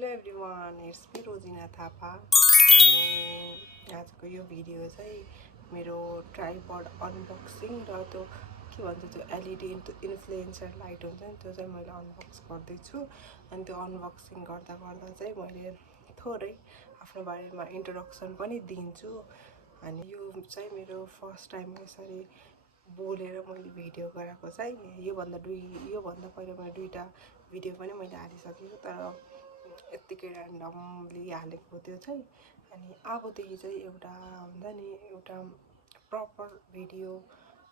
Hello everyone, it's me Rojina Thapa. अनि आजको यो भिडियो चाहिँ मेरो ट्राइपड अनबक्सिङ र त्यो के भन्छ त्यो एलइडी इन्फ्लुएन्सर लाइट हुन्छ नि त्यो चाहिँ मैले अनबक्स गर्दैछु। अनि त्यो अनबक्सिङ गर्दा गर्दा चाहिँ मैले थोरै आफ्नो बारेमा इन्ट्रोडक्सन पनि दिन्छु। अनि यो चाहिँ मेरो फर्स्ट टाइम यसरी बोलेर मैले भिडियो गराएको चाहिँ योभन्दा पहिला मैले दुईवटा भिडियो पनि मैले हालिसकेको, तर यत्तिकै ऱ्यान्डमली हालेको त्यो चाहिँ। अनि अबदेखि चाहिँ एउटा हुन्छ नि एउटा प्रपर भिडियो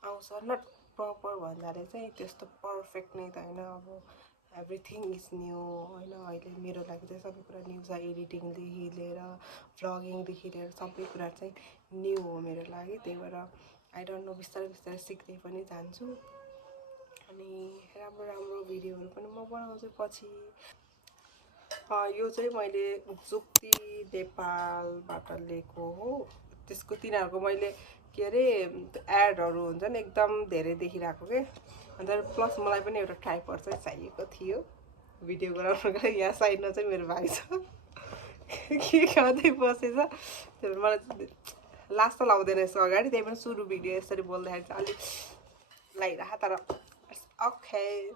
आउँछ। नट प्रपर भन्नाले चाहिँ त्यस्तो पर्फेक्ट नै त होइन, अब एभ्रिथिङ इज न्यू होइन। अहिले मेरो लागि चाहिँ सबै कुरा न्यू छ, एडिटिङदेखि लिएर भ्लगिङदेखि लिएर सबै कुरा चाहिँ न्यू हो मेरो लागि। त्यही भएर आई डोन्ट नो, बिस्तारै बिस्तारै सिक्दै पनि जान्छु। अनि राम्रो राम्रो भिडियोहरू पनि म बनाउँछु पछि। यो चाहिँ मैले जुक्ति नेपालबाट लिएको हो। त्यसको तिनीहरूको मैले के अरे एडहरू हुन्छ नि एकदम धेरै देखिरहेको के। अन्त प्लस मलाई पनि एउटा ट्राइपड चाहिँ चाहिएको थियो भिडियो गराउनको लागि। यहाँ साइडमा चाहिँ मेरो भाइ छ के गर्दै बसेछ। त्यो भएर मलाई लास त लाउँदैन यसो अगाडि, त्यही पनि सुरु भिडियो यसरी बोल्दाखेरि चाहिँ अलिक लगाइरह। तर ओके,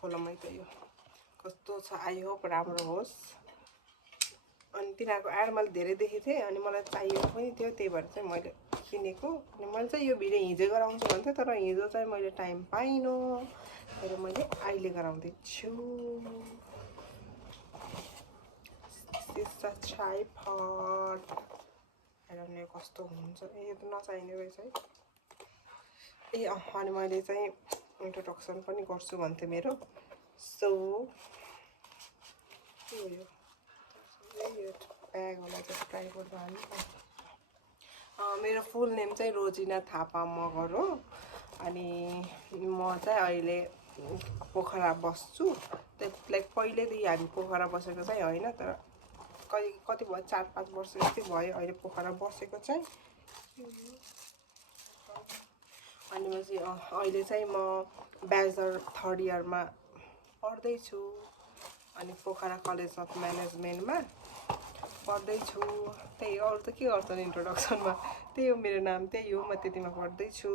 खोलमै त यो कस्तो छ, आई होप राम्रो होस्। अनि तिनीहरूको एड मैले धेरै देखेको थिएँ अनि मलाई चाहिएको पनि थियो, त्यही भएर चाहिँ मैले किनेको। अनि मैले चाहिँ यो भिडियो हिजो गराउँछु भन्थेँ, तर हिजो चाहिँ मैले टाइम पाइनँ, तर मैले अहिले गराउँदैछु। ट्राइपड हेर्नु कस्तो हुन्छ। यो त नचाहिने रहेछ है। अनि मैले चाहिँ इन्ट्रोडक्सन पनि गर्छु भन्थेँ मेरो। सो के हो यो ब्याग होला चाहिँ ट्राइपडमा हाल्नु। मेरो फुल नेम चाहिँ रोजिना थापा मगर हो। अनि म चाहिँ अहिले पोखरा बस्छु। लाइक पहिल्यैदेखि हामी पोखरा बसेको चाहिँ होइन, तर कति भयो 4-5 वर्ष जस्तै भयो अहिले पोखरा बसेको चाहिँ। अनि अहिले चाहिँ म ब्याचलर 3rd इयरमा पढ्दैछु। अनि पोखरा कलेज अफ म्यानेजमेन्टमा पढ्दैछु। त्यही हो, अरू त के गर्छ नि इन्ट्रोडक्सनमा, त्यही हो मेरो नाम, त्यही हो, म त्यतिमा पढ्दैछु।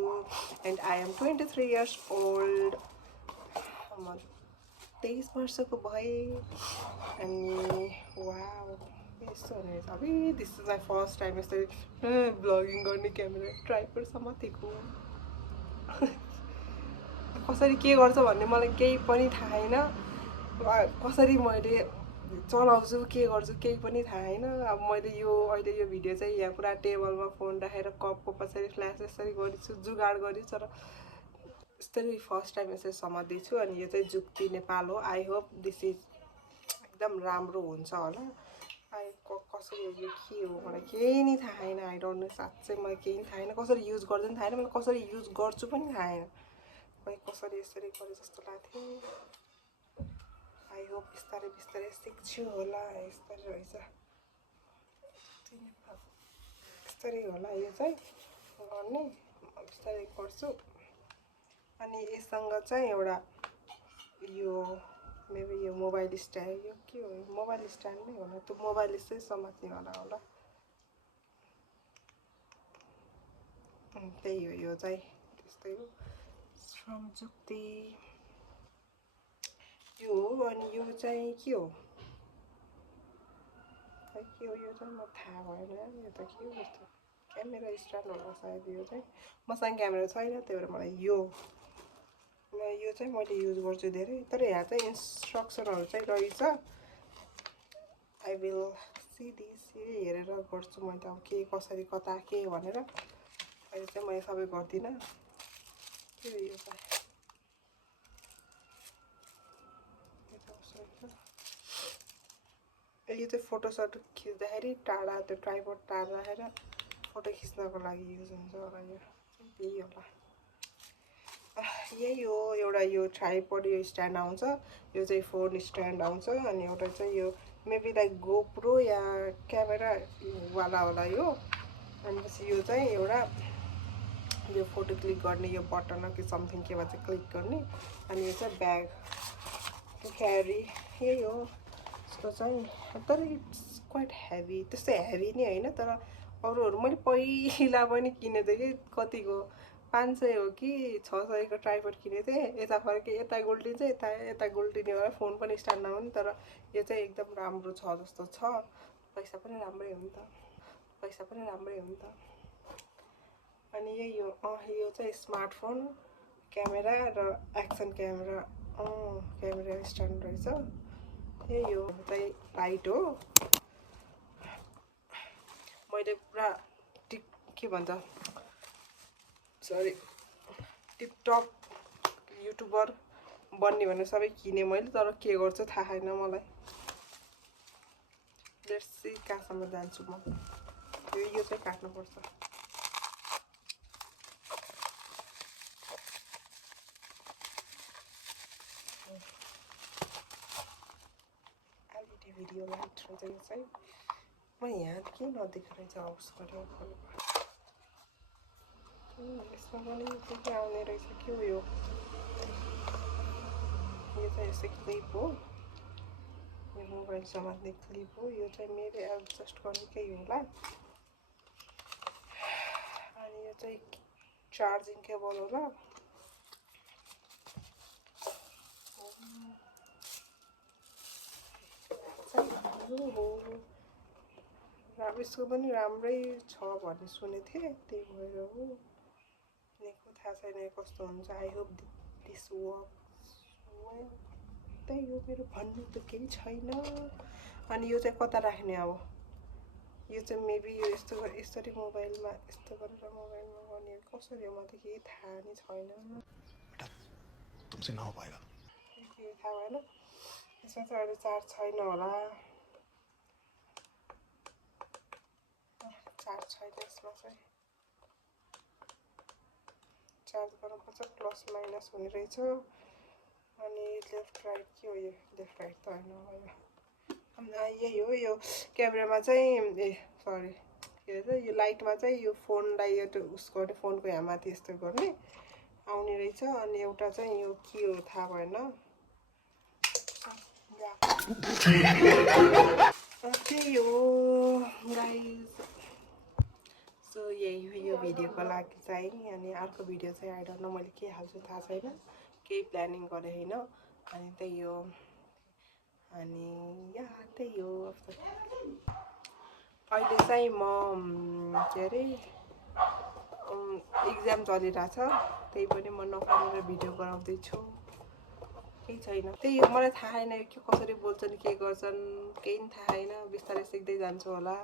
And I am 23 years old. म 23 वर्षको भएँ। अनि वाउ यस्तो हुने रहेछ। अब this is my first time यसरी भ्लगिङ गर्ने क्यामेरा ट्राइपड समातेको। कसरी के गर्छ भन्ने मलाई केही पनि थाहा छैन। कसरी मैले चलाउँछु के गर्छु केही पनि थाहा छैन। अब मैले अहिले यो भिडियो चाहिँ यहाँ पुरा टेबलमा फोन राखेर कपको पछाडि फ्ल्यास यसरी गरिछु, जुगाड गरिछु, तर यस्तरी फर्स्ट टाइम यसरी समात्दैछु। अनि यो चाहिँ जुक्ति नेपाल हो। आई होप दिस इज एकदम राम्रो हुन्छ होला। कसरी यो के हो मलाई केही नै थाहा छैन। आई डोन्ट नो, साँच्चै मलाई केही पनि थाहा छैन। कसरी युज गर्छु पनि थाहा छैन, मलाई कसरी युज गर्छु पनि थाहा छैन। खै कसरी यसरी गरे जस्तो लाग्थ्यो। आई होप बिस्तारै बिस्तारै सिक्छु होला। यस्तरी रहेछ, यस्तरी होला यो चाहिँ गर्ने, बिस्तारै गर्छु। अनि यससँग चाहिँ एउटा यो मेबी यो मोबाइल स्ट्यान्ड, यो के हो मोबाइल स्ट्यान्ड नै होला, त्यो मोबाइल चाहिँ समात्नेवाला होला। त्यही हो, यो चाहिँ त्यस्तै हो, फ्रम जुक्ति यो हो। अनि यो चाहिँ के हो खै के हो यो चाहिँ म थाहा भएन। यो त के हो जस्तो क्यामेरा स्ट्यान्ड होला सायद। यो चाहिँ मसँग क्यामेरा छैन, त्यही भएर मलाई यो चाहिँ मैले युज गर्छु धेरै। तर यहाँ चाहिँ इन्स्ट्रक्सनहरू चाहिँ रहेछ। आई विल सी दिस, हेरेर गर्छु मैले अब के कसरी कता के भनेर। अहिले चाहिँ मैले सबै गर्दिनँ। के हो यो चाहिँ यो चाहिँ फोटोसट खिच्दाखेरि टाढा त्यो ट्राइपड टाढा राखेर फोटो खिच्नको लागि युज हुन्छ होला। यो त्यही होला, यही हो। एउटा यो ट्राइपड यो स्ट्यान्ड आउँछ, यो चाहिँ फोन स्ट्यान्ड आउँछ। अनि एउटा चाहिँ यो मेबी लाइक गोप्रो या क्यामेरा वाला होला यो। अनि पछि यो चाहिँ एउटा यो फोटो क्लिक गर्ने यो बटन कि समथिङ के भन्छ क्लिक गर्ने। अनि यो चाहिँ ब्याग क्यारी यही हो यसको चाहिँ, तर इट्स क्वाइट हेभी, त्यस्तै हेभी नि होइन, तर अरूहरू मैले पहिला पनि किनेको थिएँ कि कतिको 500 हो कि 600 को ट्राइपड किनेको थिएँ। यता फर्के यता गुल्टिन्छ, यता यता गुल्टिने भएर फोन पनि स्ट्यान्ड नहुने, तर यो चाहिँ एकदम राम्रो छ जस्तो छ। पैसा पनि राम्रै हो नि त, पैसा पनि राम्रै हो नि त। अनि यही हो, यो चाहिँ स्मार्टफोन क्यामेरा र एक्सन क्यामेरा, क्यामेरा स्ट्यान्ड रहेछ। यही हो चाहिँ लाइट हो। मैले पुरा के भन्छ सरी टिपटप युट्युबर बन्ने भनेर सबै किने मैले, तर के गर्छु थाहा छैन मलाई। लेट्स सी कहाँसम्म जान्छु म। यो चाहिँ काट्नुपर्छ। एलइडी भिडियो लाइट रहेछ यो चाहिँ। म यहाँ के नदेखेको रहेछ हाउस गरेर यसमा पनि के आउने रहेछ, के हो यो चाहिँ यसै क्लिप हो, यो मोबाइल समात्ने क्लिप हो। यो चाहिँ मेरो एडजस्ट गर्नेकै होला। अनि यो चाहिँ चार्जिङ केबल होला। यसको पनि राम्रै छ भन्ने सुनेको थिएँ, त्यही भएर हो। यहाँको थाहा छैन कस्तो हुन्छ। I hope this works well. त्यही हो, मेरो भन्नु त केही छैन। अनि यो चाहिँ कता राख्ने अब, यो चाहिँ मेबी यो यस्तो यसरी मोबाइलमा यस्तो गरेर मोबाइलमा गर्ने कसरी हो, म त केही थाहा नै छैन। तुमसे नहो पाएगा, केही थाहा भएन। यसमा चाहिँ अहिले चार्ज छैन होला, चार्ज छैन यसमा चाहिँ। चार्ज गर्नुपर्छ, प्लस माइनस हुने रहेछ। अनि लेफ्ट राइट के हो यो, लेफ्ट राइट त होइन होला। यही हो, यो क्यामेरामा चाहिँ ए सरी के भन्छ, यो लाइटमा चाहिँ यो फोनलाई यो उस गर्ने, फोनको यहाँ माथि यस्तो गर्ने आउने रहेछ। अनि एउटा चाहिँ यो के हो थाहा भएन। त्यही हो गाइज। सो यही हो यो भिडियोको लागि चाहिँ। अनि अर्को भिडियो चाहिँ आई डोन्ट नो मैले के हाल्छु थाहा छैन, केही प्लानिङ गरेँ होइन। अनि त्यही हो, अनि या त्यही हो। अहिले चाहिँ म के अरे इक्जाम चलिरहेछ, त्यही पनि म नपढेर भिडियो बनाउँदैछु, केही छैन। त्यही हो, मलाई थाहा छैन के कसरी बोल्छन् के गर्छन्, केही पनि थाहा छैन। बिस्तारै सिक्दै जान्छु होला।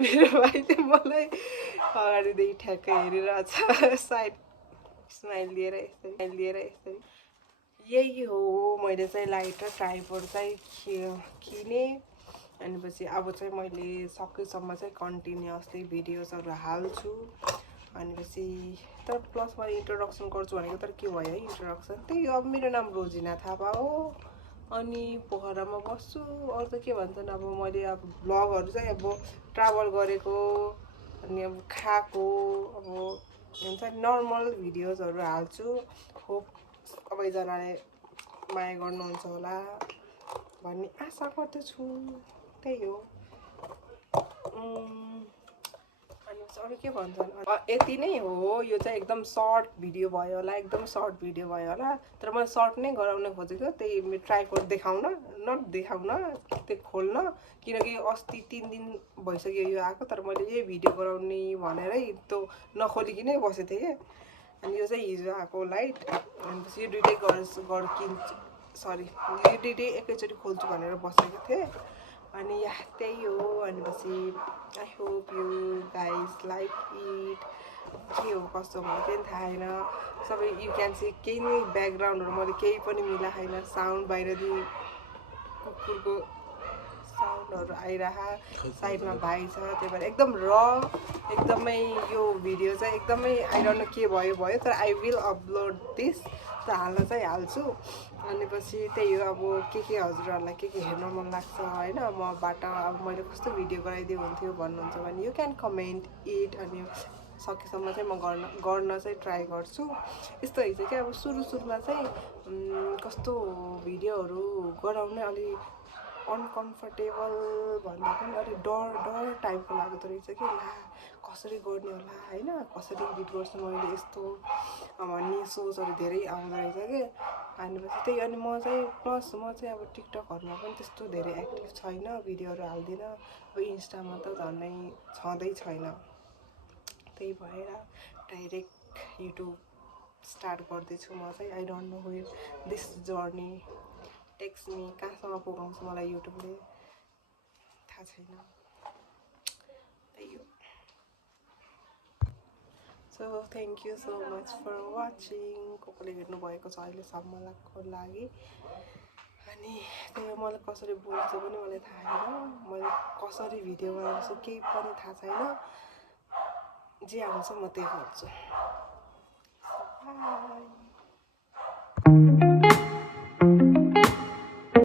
मेरो भाइले मलाई अगाडिदेखि ठ्याक्कै हेरिरहेछ, साइड स्माइल लिएर यसरी। यही हो, मैले चाहिँ लाइट र ट्राइपड चाहिँ किने। अनि पछि अब चाहिँ मैले सकेसम्म चाहिँ कन्टिन्युअसली भिडियोजहरू हाल्छु। अनि पछि तर प्लस मैले इन्ट्रोडक्सन गर्छु भनेको, तर के भयो है इन्ट्रोडक्सन। त्यही हो, अब मेरो नाम रोजिना थापा हो, अनि पोखरामा बस्छु। अरू त के भन्छन्, अब मैले अब भ्लगहरू चाहिँ अब ट्राभल गरेको, अनि अब खाएको, अब हुन्छ नर्मल भिडियोजहरू हाल्छु। होप सबैजनाले माया गर्नुहुन्छ होला भन्ने आशा गर्दछु। त्यही हो। अनि अरू के भन्छन्, यति नै हो। यो चाहिँ एकदम सर्ट भिडियो भयो होला, एकदम सर्ट भिडियो भयो होला। तर मैले सर्ट नै गराउन खोजेको, त्यही ट्राइपड देखाउन, नट देखाउन, त्यो खोल्न। किनकि अस्ति 3 दिन भइसक्यो यो आएको, तर मैले यही भिडियो गराउने भनेरै त्यो नखोलिकनै बसेको थिएँ क्या। अनि यो चाहिँ हिजो आएको लाइट। अनि यो दुइटै किन्छु, सरी यो दुइटै एकैचोटि खोल्छु भनेर बसेको थिएँ। अनि या त्यही हो। अनि पछि I hope you guys like it. के हो कस्तो मलाई केही थाहा छैन। सबै यु क्यान सी केही नै ब्याकग्राउन्डहरू मैले केही पनि मिलाएको छैन। साउन्ड बाहिरदेखि कुकुरको साउन्डहरू आइरह, साइडमा भाइ छ, त्यही भएर एकदम र एकदमै यो भिडियो चाहिँ एकदमै आई डोन्ट नो के भयो, तर आई विल अपलोड दिस, त हाल्न चाहिँ हाल्छु। अनि पछि त्यही हो, अब के हजुरहरूलाई के हेर्न मन लाग्छ होइन, मबाट अब मैले कस्तो भिडियो गराइदियो हुन्थ्यो भन्नुहुन्छ भने यु क्यान कमेन्ट इट। अनि सकेसम्म चाहिँ म गर्न चाहिँ ट्राई गर्छु। यस्तो हुन्छ कि अब सुरुमा चाहिँ कस्तो भिडियोहरू गराउने अलि अनकम्फर्टेबल भन्दा पनि अलिक डर टाइपको लाग्दो रहेछ कि ला कसरी गर्ने होला होइन, कसरी एडिट गर्छु मैले यस्तो भन्ने सोचहरू धेरै आउँदो रहेछ कि। भनेपछि त्यही अनि म चाहिँ अब टिकटकहरूमा पनि त्यस्तो धेरै एक्टिभ छैन, भिडियोहरू हाल्दिनँ। अब इन्स्टामा त झन्डै छँदै छैन। त्यही भएर डाइरेक्ट युट्युब स्टार्ट गर्दैछु म चाहिँ। I don't know where this journey takes me, कहाँसम्म पुगाउँछ मलाई युट्युबले थाहा छैन। त्यही हो। So thank you so much for watching. कसले हेर्नुभएको छ अहिलेसम्मको लागि। अनि त्यही हो, मलाई कसरी बोल्छु पनि मलाई थाहा छैन, मैले कसरी भिडियो बनाउँछु केही पनि थाहा छैन। जे आउँछ म त्यही गर्छु। बाई।